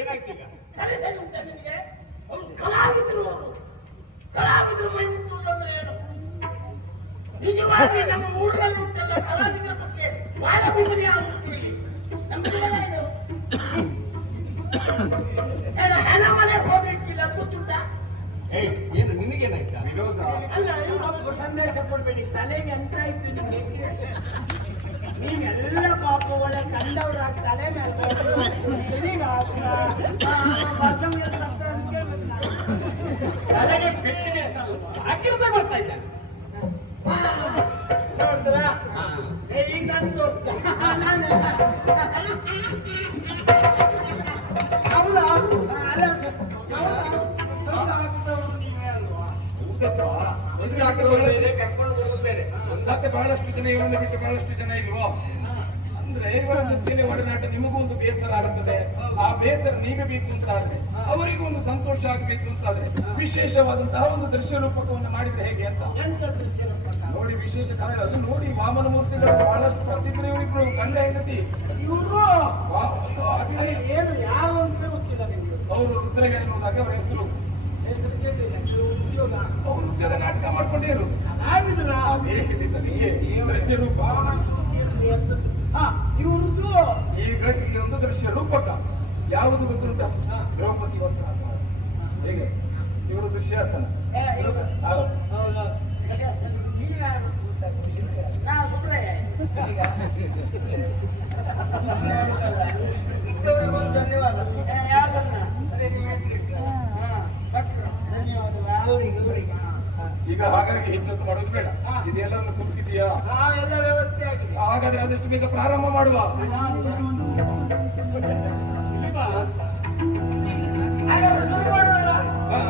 ಏನಾಯ್ತೀಗ? ತಲೆ ಸರಿ ಉಂಟಾ ನಿಮಗೆ? ಅವರು ಕಲಾವಿದರು ಅವರು. ಕಲಾವಿದರು ಮೈ ಮುಟ್ಟುವುದಂದ್ರೆ ಏನು? ನಿಜವಾಗಿ ನಮ್ಮ ಊರಲ್ಲಿ ಉಂಟಲ್ಲ ಕಲಾವಿದರ ಬಗ್ಗೆ ಬಹಳ ವಿಮಲಿ ಆಗುತ್ತೆ ಇಲ್ಲಿ. ನಂಬಿದಲ್ಲ ಇದು. ಎಲ್ಲ ಹೆಣ ಮನೆ ಹೋಗ್ಲಿಕ್ಕಿಲ್ಲ ಗೊತ್ತುಂಟಾ? ಏಯ್ ಏನು ನಿನಗೇನಾಯ್ತಾ? ವಿರೋಧ ಅಲ್ಲ ಸಂದೇಶ ಕೊಡ್ಬೇಡಿ. ತಲೆಗೆ ಅಂತ ಇತ್ತು ನಿಮ್ಗೆ. ನೀವೆಲ್ಲ ಪಾಪ ಒಳ್ಳೆ ಕಂಡವ್ರಾಗ ತಲೆ ಮೇಲೆ ಬಂದು ಎಲ್ಲಿಗೆ ಹಾಕ್ತಾ? ಆ, ಬಸವನ ಶಬ್ದ ಕೇಳ್ಬೇಕು ನಾನು. ತಲೆಗೆ ಪೆಟ್ಟಿಗೆ ಹಾಕಿರ್ತಾ ಬರ್ತಾ ಇದ್ದ ನೋಡಿದ್ರಾ? ಏ, ಈಗ ನನ್ ಮದುವೆ ಹಾಕಿದವರು ಕರ್ಕೊಂಡು ಮತ್ತೆ ಬಹಳಷ್ಟು ಜನ ಇವರನ್ನು ಬಿಟ್ಟು ಬಹಳಷ್ಟು ಜನ ಇಲ್ವೋ ಅಂದ್ರೆ ಇವರ ಜೊತೆಯಲ್ಲಿ ಒಡನಾಟ ನಿಮಗೂ ಒಂದು ಬೇಸರ ಆಗುತ್ತದೆ ಆ ಬೇಸರ ನೀಗಬೇಕು ಅಂತ ಆದ್ರೆ ಅವರಿಗೂ ಒಂದು ಸಂತೋಷ ಆಗಬೇಕು ಅಂತ ಆದ್ರೆ ವಿಶೇಷವಾದಂತಹ ಒಂದು ದೃಶ್ಯ ರೂಪಕವನ್ನು ಮಾಡಿದ್ರೆ ಹೇಗೆ ಅಂತ? ಎಂತ ದೃಶ್ಯ ರೂಪಕ? ನೋಡಿ ವಿಶೇಷ ಕಾರಣ ಅದು ನೋಡಿ ವಾಮನ ಮೂರ್ತಿಗಳು ಬಹಳಷ್ಟು ಪ್ರಸಿದ್ಧ ಇವರಿಬ್ರು ಗಂಡ ಹೆಂಡತಿ. ಇವರು? ಏನು ಯಾವ ಅಂತ ಗೊತ್ತಿಲ್ಲ ನಿಮ್ಗೆ ಅವರು ರುದ್ರಗೆ ನೋಡಿದಾಗ ಅವರ ಹೆಸರು ಇದು ಉದ್ಯೋಗ ನಾಟಕ ಮಾಡ್ಕೊಂಡೇ ಈ ದೃಶ್ಯ ರೂಪ ಇವರು ಈಗ ಇಲ್ಲಿ ಒಂದು ದೃಶ್ಯ ರೂಪಕ ಯಾವುದು ಗೊತ್ತುಂಟ ದ್ರೌಪದಿ ವಸ್ತ್ರ ಹೇಗೆ ಇವರು ದುಶ್ಯಾಸನ ಏ, ಇವ್ರು- ಹೌದು. ಹೌದು. ನೀವ್ ಯಾರು ಗೊತ್ತಾಗ್ತಿಲ್ಲ. ನಾ ಸುಬ್ರಯ್ಯ. ಏ, ಯಾವ್ದನ್ನ? ಹಾ, ಭಟ್ರು. ಧನ್ಯವಾದಗಳು. ಹಾ. ಈಗ ಹಾಗಾಗಿ ಹೆಚ್ಚೊತ್ತು ಮಾಡೋದು ಬೇಡ. ಇದೆಲ್ಲವನ್ನು ಕುಡಿಸಿದೀಯಾ ಹಾ, ಎಲ್ಲ ವ್ಯವಸ್ಥೆ ಆಗಿದೆ. ಹಾಗಾದ್ರೆ ಆದಷ್ಟು ಬೇಗ ಪ್ರಾರಂಭ ಮಾಡುವ.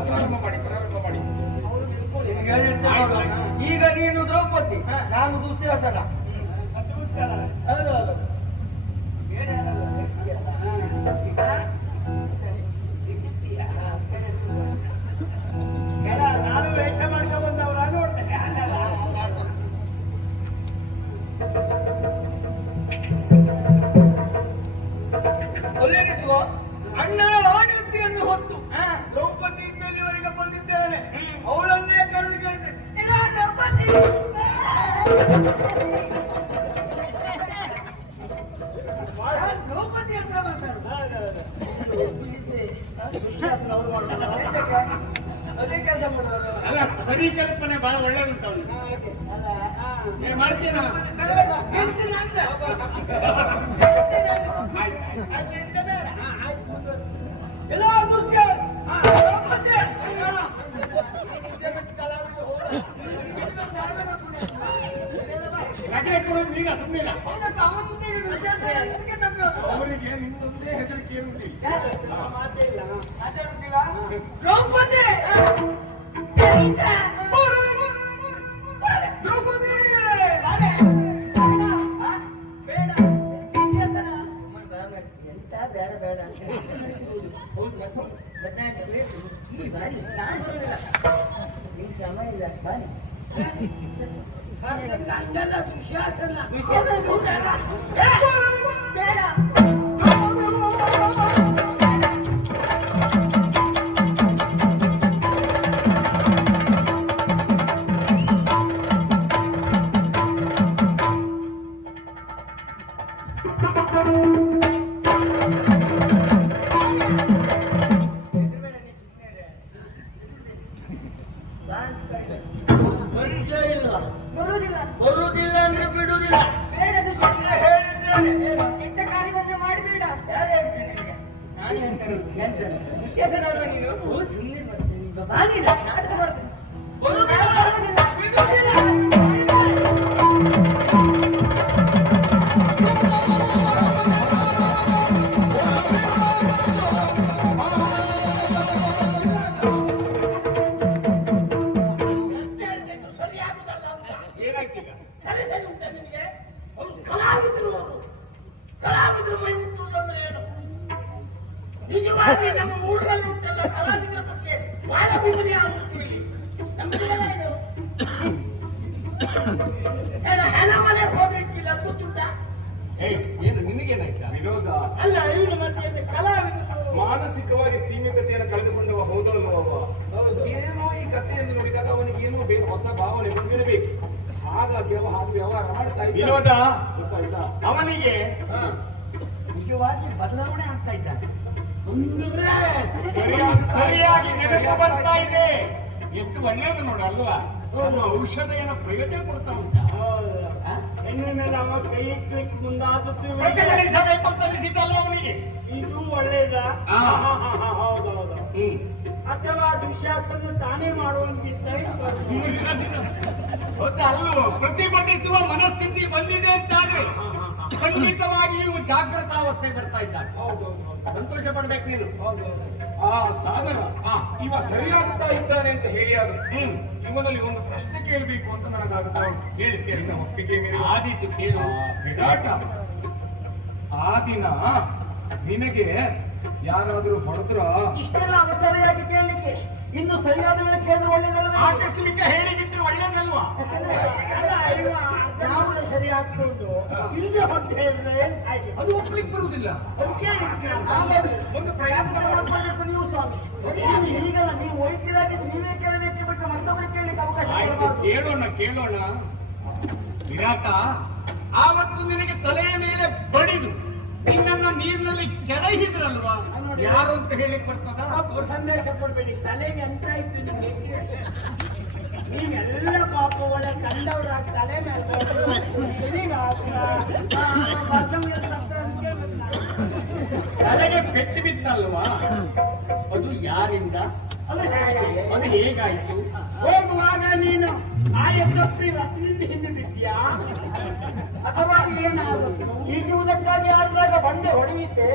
ಪ್ರಾರಂಭ ಮಾಡಿ ಪ್ರಾರಂಭ ಮಾಡಿ. ಈಗ ನೀನು ದ್ರೌಪದಿ ನಾನು ದುಶ್ಯಾಸನ ಅಲ್ಲ ಪರಿಕಲ್ಪನೆ ಬಹಳ ಒಳ್ಳೇದುಂಟು. ಅದ್ರಿಂದ ಬೇಡ. ಎಲ್ಲ ದುಶ್ಯ ಕೊಡೋದು ನೀನ? ಅವರಿಗೆ ನಿಮ್ಮೊಂದೇ ಹೆದರಿಕೆ ಇರುವುದಿಲ್ಲ ಮಾತೇ ಇಲ್ಲ ಚರಿತ. ದ್ರೌಪದಿ ಬೇಡ ದುಶ್ಯಾಸನ. ಎಂತ ಬೇಡ ಬರುವುದಿಲ್ಲ. ಅಂದ್ರೆ ಬಿಡುವುದಿಲ್ಲ. ಬೇಡ ದುಶ್ಯಾಸನ ಹೇಳಿದ್ದೇನೆ. ಕೆಟ್ಟ ಕಾರ್ಯವನ್ನ ಮಾಡಬೇಡ. ಯಾರು ಹೇಳ್ತೇನೆ? ನಾನು ಹೇಳ್ತೇನೆ ಅಲ್ವಾ ನೀನು. ಹೌದು, ಸುಮ್ಮನೆ ಬರ್ತೇನೆ ಈಗ ಬಾಗಿಲ್ಲ ನಾಟಕ ಮಾಡ್ತೇನೆ. ವಿರೋಧ ಅಲ್ಲ ಇವನು ಮತ್ತೆ ಕಲಾ ಮಾನ ಮಾನಸಿಕವಾಗಿ ಸೀಮಿತತೆಯನ್ನು ಕಳೆದುಕೊಂಡವ ಹೌದಲ್ವ ಅವ ಏನೋ ಈ ಕಥೆಯನ್ನು ನೋಡಿದಾಗ ಅವನಿಗೆ ಏನೋ ಬೇಕು ಹೊಸ ಭಾವನೆ ಬಂದಿರಬೇಕು. ಹಾಗಾಗಿ ಅವ ಹಾಗೆ ವ್ಯವಹಾರ ಮಾಡ್ತಾ ಇದ್ದ ವಿನೋದ ಅವನಿಗೆ ಹಾ. ನಿಜವಾಗಿ ಬದಲಾವಣೆ ಆಗ್ತಾ ಇದ್ದಾನೆ. ಸರಿಯಾಗಿ- ನೆನಪು ಬರ್ತಾ ಇದೆ ಎಷ್ಟು ಒಳ್ಳೆಯದು ನೋಡು ಅಲ್ವಾ ಔಷಧ ಏನೋ ಪ್ರಯೋಜನ ಕೊಡ್ತಾ ಉಂಟಾ ಪ್ರತಿಭಟಿಸಬೇಕು ಅಂತ ಅನಿಸಿದ್ದಲ್ವ ಅವನಿಗೆ ಇದು ಒಳ್ಳೇದ ಹೌದು ಹೌದೌದು ಅಥವಾ ದುಶ್ಯಾಸನ ತಾನೇ ಮಾಡುವಂತಿದ್ದ ಅಲ್ವೋ ಪ್ರತಿಭಟಿಸುವ ಮನಸ್ಥಿತಿ ಬಂದಿದೆ ಅಂತಾದ್ರೆ ಖಂಡಿತವಾಗಿ ಇವು ಜಾಗೃತಾವಸ್ಥೆ ಬರ್ತಾ ಇದ್ದಾನೆ ಸಂತೋಷ ಪಡ್ಬೇಕು ನೀನು. ಆ ಸಾಧನ. ಆ. ಇವ ಸರಿಯಾಗುತ್ತಾ ಇದ್ದಾನೆ ಅಂತ ಹೇಳಿ ಆದ್ರೆ ಹ್ಮ್. ಇವನಲ್ಲಿ ಒಂದು ಪ್ರಶ್ನೆ ಕೇಳಬೇಕು ಅಂತ ನನಗಾಗುತ್ತಾ ಕೇಳಿ ಕೇಳಿ. ಒಪ್ಪಿಗೆ ಮೇರೆಗೆ ಆದೀತು ಕೇಳು. ಆ ವಿರಾಟ. ಆ ದಿನ ನಿನಗೆ ಯಾರಾದ್ರೂ ಹೊಡೆದ್ರ? ಇಷ್ಟೆಲ್ಲ ಅವಸರೆಯಾಗಿ ಕೇಳಲಿಕ್ಕೆ. ಇನ್ನು ಸರಿಯಾದ ಮೇಲೆ ಕೇಳಿದ್ರೆ ಒಳ್ಳೇದಲ್ಲ ಆಕಸ್ಮಿಕ ಹೇಳಿಬಿಟ್ರೆ ಒಳ್ಳೇದಲ್ವಾ ನಾವು ಸರಿ ಹಾಕೊಂಡು ಇಲ್ಲದೆ ಹೊಟ್ಟೆ ಹೇಳಿದ್ರೆ ಏನ್ ಸಾಯ್ತು ಅದು ಒಪ್ಲಿಕ್ಕೆ ಬರುವುದಿಲ್ಲ. ಅದಕ್ಕೆ ಒಂದು ಪ್ರಯತ್ನ ಮಾಡು. ಮಾಡಬೇಕು ನೀವು ಸ್ವಾಮಿ. ನೀವು ಈಗಲ್ಲ ನೀವು ವೈದ್ಯರಾಗಿ ನೀವೇ ಕೇಳಬೇಕು ಬಿಟ್ಟರೆ ಮತ್ತೊಬ್ಬರಿಗೆ ಕೇಳಲಿಕ್ಕೆ ಅವಕಾಶ ಕೇಳೋಣ ಕೇಳೋಣ. ವಿರಾಟ ಆವತ್ತು ನಿನಗೆ ತಲೆಯ ಮೇಲೆ ಬಡಿದು ನಿನ್ನನ್ನು ನೀರಿನಲ್ಲಿ ಕೆಡಹಿದ್ರಲ್ವಾ? ಯಾರು ಅಂತ ಹೇಳಿಕ್ ಬರ್ತದ? ಸಂದೇಶ ಕೊಡ್ಬೇಡಿ. ತಲೆಗೆ ಅಂತ ಇತ್ತು ನಿಮ್ಗೆ. ನೀವೆಲ್ಲ ಪಾಪ ಒಳ್ಳೆ ಕಂಡವ್ರ ತಲೆ ಮೇಲೆ ತಲೆಗೆ ಪೆಟ್ಟು ಬಿತ್ತಲ್ವಾ ಅದು ಯಾರಿಂದ? ಅದು ಹೇಗಾಯ್ತು? ಹೋಗುವಾಗ ನೀನು ಆಯ ತಪ್ಪಿ ರಥದಿಂದ ಹಿಂದೆ ಬಿದ್ಯಾ ಅಥವಾ ಏನಾಗುತ್ತೆ ಈಜುವುದಕ್ಕಾಗಿ ಆಡಿದಾಗ ಬಂಡೆ ಹೊಡೆಯುತ್ತೆ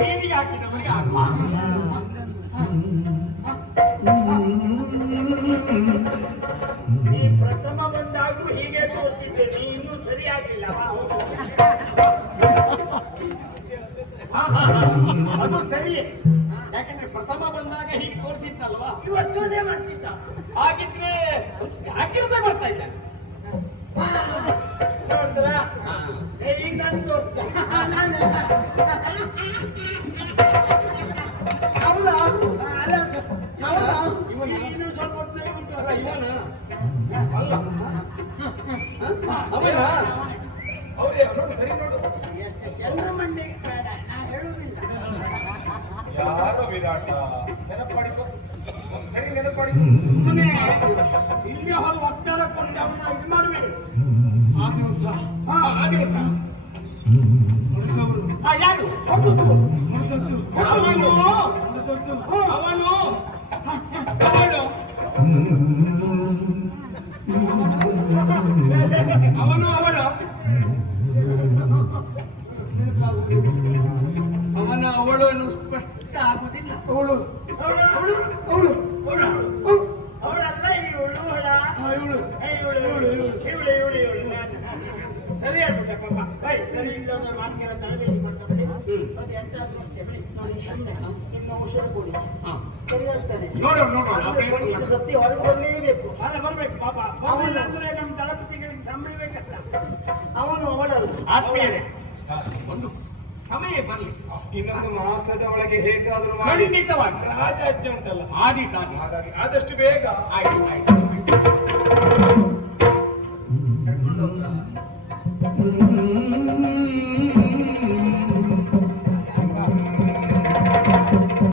ನೀರಿಗೆ ಹಾಕಿದವರಿಗೆ ಆಗುವ ನೀ ಪ್ರಥಮ ಬಂದಾಗಲೂ ಹೀಗೆ ತೋರಿಸಿದ್ದೆ ನೀ ಇನ್ನೂ ಸರಿಯಾಗಿಲ್ಲ. ಅದು ಸರಿ ಯಾಕಂದ್ರೆ ಪ್ರಥಮ ಬಂದಾಗ ಹೀಗೆ ತೋರಿಸಿತ್ತಲ್ವಾ ಇವತ್ತು ಅದೇ ಮಾಡ್ತಿದ್ದ ಹಾಗಿದ್ರೆ ಜಾಗ್ರತೆ ಬರ್ತಾ ಇದ್ದಾನೆ ಈಗ ನಾನು ಹೇಳುವುದಿಲ್ಲ ಯಾರೋ ವಿರಾಟ ಸುಮ್ಮನೆ ಒತ್ತಡ ಕೊಟ್ಟು ಅವನ್ನ ಇದು ಮಾಡಬೇಡಿ ಆ ದಿವಸ? ಹಾ ಆ ದಿವಸ. ಯಾರು? ಹೊರತು ಅವನು. ಅವನು. ಅವನು ಅವಳು ಅವನ ಅವಳು ಅನ್ನೋದು ಸ್ಪಷ್ಟ ಆಗುದಿಲ್ಲ ಅವಳು. ಅವಳು. ಸರಿ ಹೇಳ್ಬಿಟ್ಟಪ್ಪ ಸರಿ ಅಷ್ಟೇ ಸರಿ ಆಗ್ತಾನೆ ನೋಡು ನೋಡು ಸತ್ತಿ ಹೊರಗೆ ಬರಲೇಬೇಕು. ಅಲ್ಲ ಬರಬೇಕು ಪಾಪ. ಅವನು ಅಂದ್ರೆ ನಮ್ಮ ದಳಪತಿಗಳಿಗೆ ಸಂಬಳ ಬೇಕಲ್ಲ. ಅವನು ಅವಳರು. ಆತ್ಮೀಯರೇ ಒಂದು ಸಮಯ ಬರಲಿ. ಇನ್ನೊಂದು ಮಾಸದ ಒಳಗೆ ಹೇಗಾದರೂ ಖಂಡಿತವಾಗಿ. ರಾಜ ಅಜ್ಜ ಉಂಟಲ್ಲ ಹಾಗಾಗಿ ಆದಷ್ಟು ಬೇಗ. ಆಯ್ತು ಆಯ್ತು